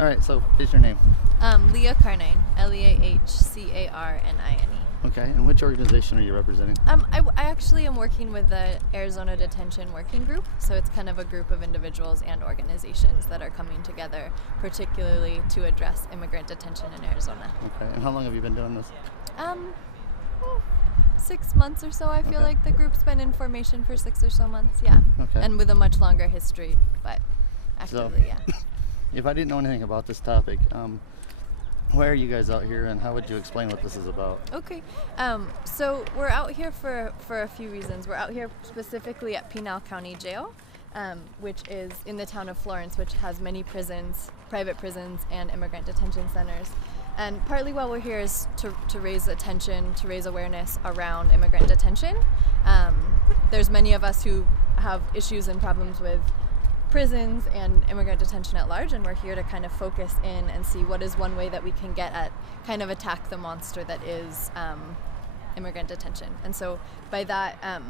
All right, so what's your name? Leah Carnine, Leahcarnine. Okay, and which organization are you representing? I actually am working with the Arizona Detention Working Group, so it's kind of a group of individuals and organizations that are coming together, particularly to address immigrant detention in Arizona. Okay, and how long have you been doing this? 6 months or so. I feel like the group's been in formation for 6 or so months, yeah. Okay. And with a much longer history, but actively, yeah. If I didn't know anything about this topic, why are you guys out here, and how would you explain what this is about? Okay, so we're out here for a few reasons. We're out here specifically at Pinal County Jail, which is in the town of Florence, which has many prisons, private prisons, and immigrant detention centers. And partly why we're here is to raise attention, to raise awareness around immigrant detention. There's many of us who have issues and problems with prisons and immigrant detention at large, and we're here to kind of focus in and see what is one way that we can get at kind of attack the monster that is immigrant detention. And so by that,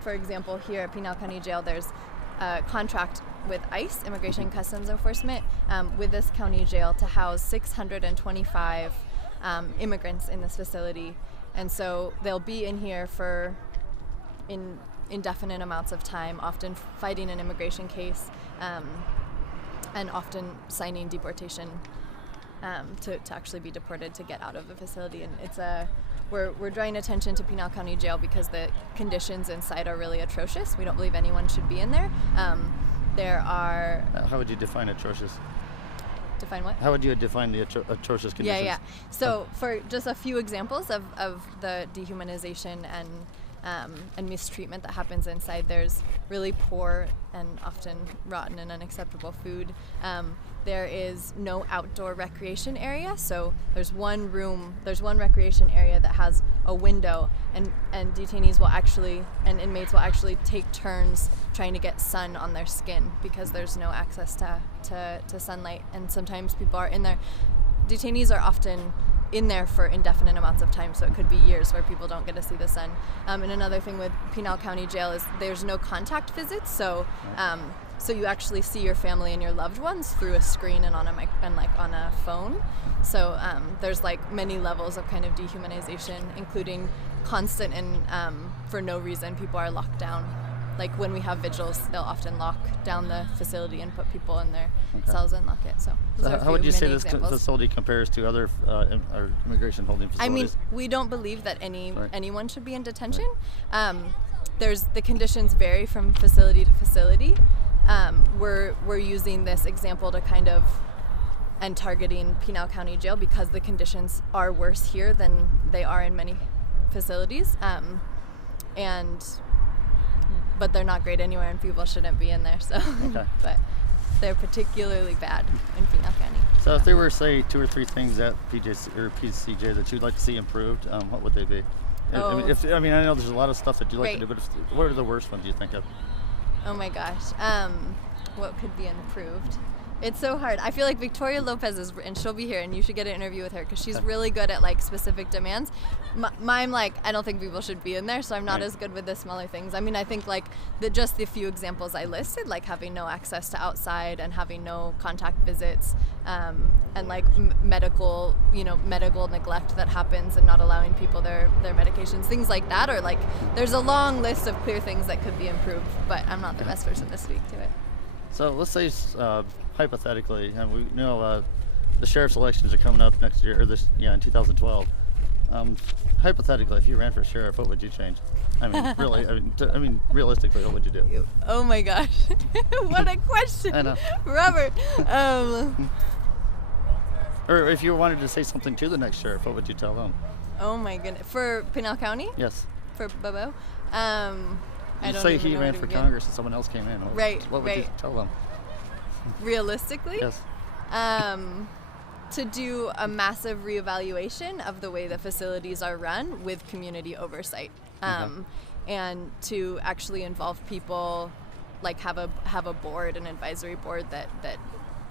for example, here at Pinal County Jail, there's a contract with ICE, Immigration and Customs Enforcement, with this county jail to house 625 immigrants in this facility. And so they'll be in here for indefinite amounts of time, often fighting an immigration case, and often signing deportation to actually be deported to get out of the facility. And we're drawing attention to Pinal County Jail because the conditions inside are really atrocious. We don't believe anyone should be in there. There are... How would you define atrocious? Define what? How would you define the atrocious conditions? Yeah. So for just a few examples of the dehumanization and mistreatment that happens inside, there's really poor and often rotten and unacceptable food. There is no outdoor recreation area, so there's one recreation area that has a window, and detainees will actually, and inmates will actually take turns trying to get sun on their skin because there's no access to sunlight, and sometimes people are in there. Detainees are often in there for indefinite amounts of time, so it could be years where people don't get to see the sun. And another thing with Pinal County Jail is there's no contact visits, so you actually see your family and your loved ones through a screen and on a phone. So there's like many levels of kind of dehumanization, including constant and for no reason people are locked down. Like when we have vigils, they'll often lock down the facility and put people in their cells and lock it. So how would you say this facility compares to other immigration holding facilities? I mean, we don't believe that anyone should be in detention. The conditions vary from facility to facility. We're using this example to kind of and targeting Pinal County Jail because the conditions are worse here than they are in many facilities. But they're not great anywhere, and people shouldn't be in there. So, but they're particularly bad in Pinal County. So, if there were, say, 2 or 3 things at PCJ that you'd like to see improved, what would they be? I know there's a lot of stuff that you'd like to do, but what are the worst ones you think of? Oh my gosh, what could be improved? It's so hard. I feel like Victoria Lopez and she'll be here, and you should get an interview with her because she's really good at like specific demands. Mine, I don't think people should be in there, so I'm not as good with the smaller things. I mean, I think like just the few examples I listed, like having no access to outside and having no contact visits, and like medical neglect that happens and not allowing people their medications, things like that, or like there's a long list of clear things that could be improved, but I'm not the best person to speak to it. So let's say, hypothetically, and we know the sheriff's elections are coming up next year, in 2012. Hypothetically, if you ran for sheriff, what would you change? I mean, really, realistically, what would you do? Oh my gosh, what a question, I know. Robert. Or if you wanted to say something to the next sheriff, what would you tell them? Oh my goodness, for Pinal County? Yes. For Bobo? You say he ran for Congress and someone else came in. What would you tell them? Realistically? Yes. To do a massive reevaluation of the way the facilities are run with community oversight, and to actually involve people, like have a board, an advisory board that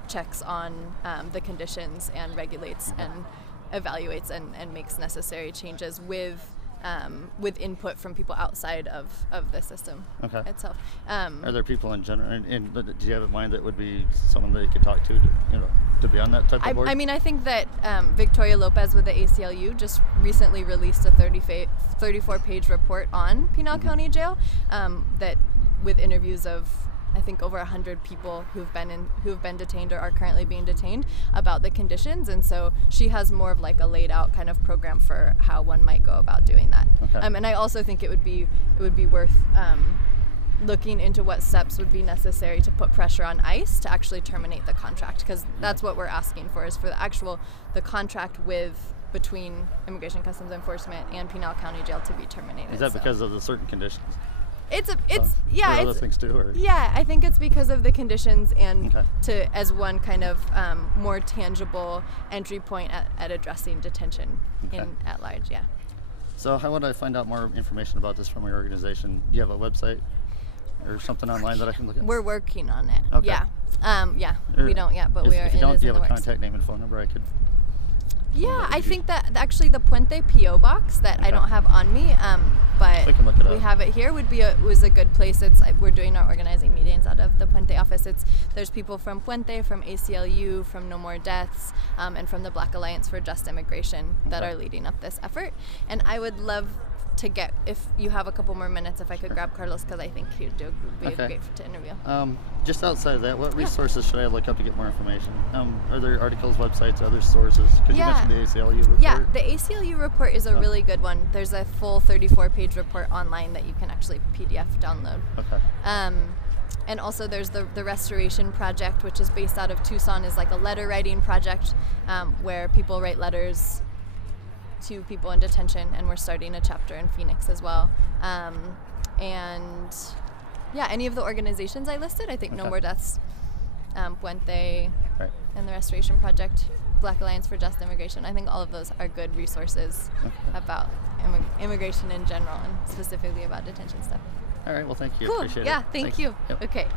checks on the conditions and regulates and evaluates and makes necessary changes with input from people outside of the system itself. Are there people in general, and do you have in mind that would be someone that you could talk to to be on that type of board? I mean, I think that Victoria Lopez with the ACLU just recently released a 34-page report on Pinal County Jail that with interviews of I think over 100 people who've been detained or are currently being detained about the conditions, and so she has more of like a laid out kind of program for how one might go about doing that. Okay. And I also think it would be worth looking into what steps would be necessary to put pressure on ICE to actually terminate the contract, because that's what we're asking for, is for the contract between Immigration Customs Enforcement and Pinal County Jail to be terminated. Is that because of the certain conditions? Other things too, or? Yeah, I think it's because of the conditions and Okay. as one kind of more tangible entry point at addressing detention at large. Yeah. So how would I find out more information about this from your organization? Do you have a website or something online that I can look at? We're working on it. Okay. Yeah. Yeah. Or We don't yet, but we are. If you don't, it is do you in have the a works. contact name and phone number I could? Yeah, I think that actually the Puente PO box that I Okay. don't have on me, but We can look it up. we have it here was a good place. We're doing our organizing meetings out of the Puente office. There's people from Puente, from ACLU, from No More Deaths, and from the Black Alliance for Just Immigration that Okay. are leading up this effort. And I would love to get, if you have a couple more minutes, if I could grab Carlos, because I think he'd be Okay. great to interview. Just outside of that, what resources should I look up to get more information? Are there articles, websites, other sources? Because you mentioned the ACLU report. Yeah, the ACLU report is a really good one. There's a full 34-page report online that you can actually PDF download. Okay. And also there's the Restoration Project, which is based out of Tucson, is like a letter writing project where people write letters to people in detention, and we're starting a chapter in Phoenix as well. And yeah, any of the organizations I listed, I think No Okay. More Deaths, Puente, Right. and the Restoration Project, Black Alliance for Just Immigration, I think all of those are good resources about immigration in general and specifically about detention stuff. All right. Well, thank you. Cool. Appreciate it. Yeah, thank Thanks. you. Yep. Okay.